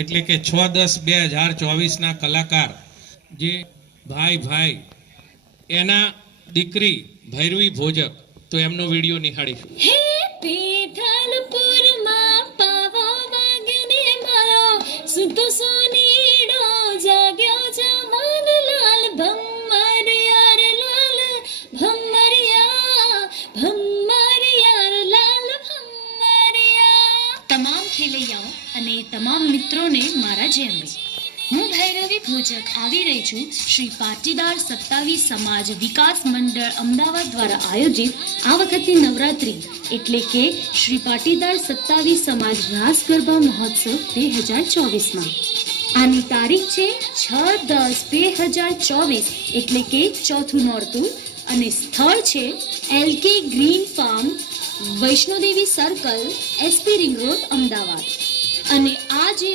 એટલે કે 6/10/2024ના કલાકાર જે ભાઈ એના દીકરી ભૈરવી ભોજક, તો એમનો વિડીયો નિહાળીશું. હે પેથલપુરમાં પાવો વાગ્યને મારો સુતો સોનીડો જાગ્યો જવાન લાલ ભમરિયાર લાલ ભમરિયા ભમરિયાર લાલ ભમરિયા. તમામ ખેલૈયાઓ અને તમામ મિત્રોને મારા જય અંબે. હું ભૈરવી ભોજક આવી રહી છું શ્રી પાટીદાર 27 સમાજ વિકાસ મંડળ અમદાવાદ દ્વારા આયોજિત આ વખતની નવરાત્રી એટલે કે શ્રી પાટીદાર 27 સમાજ રાસ ગરબા મહોત્સવ 2024માં. આની તારીખ છે 6/10/2024 એટલે કે ચોથું નોરતું અને સ્થળ છે LK green farm, Vaishnodevi circle, SP ring road, Ahmedabad. અને આ જે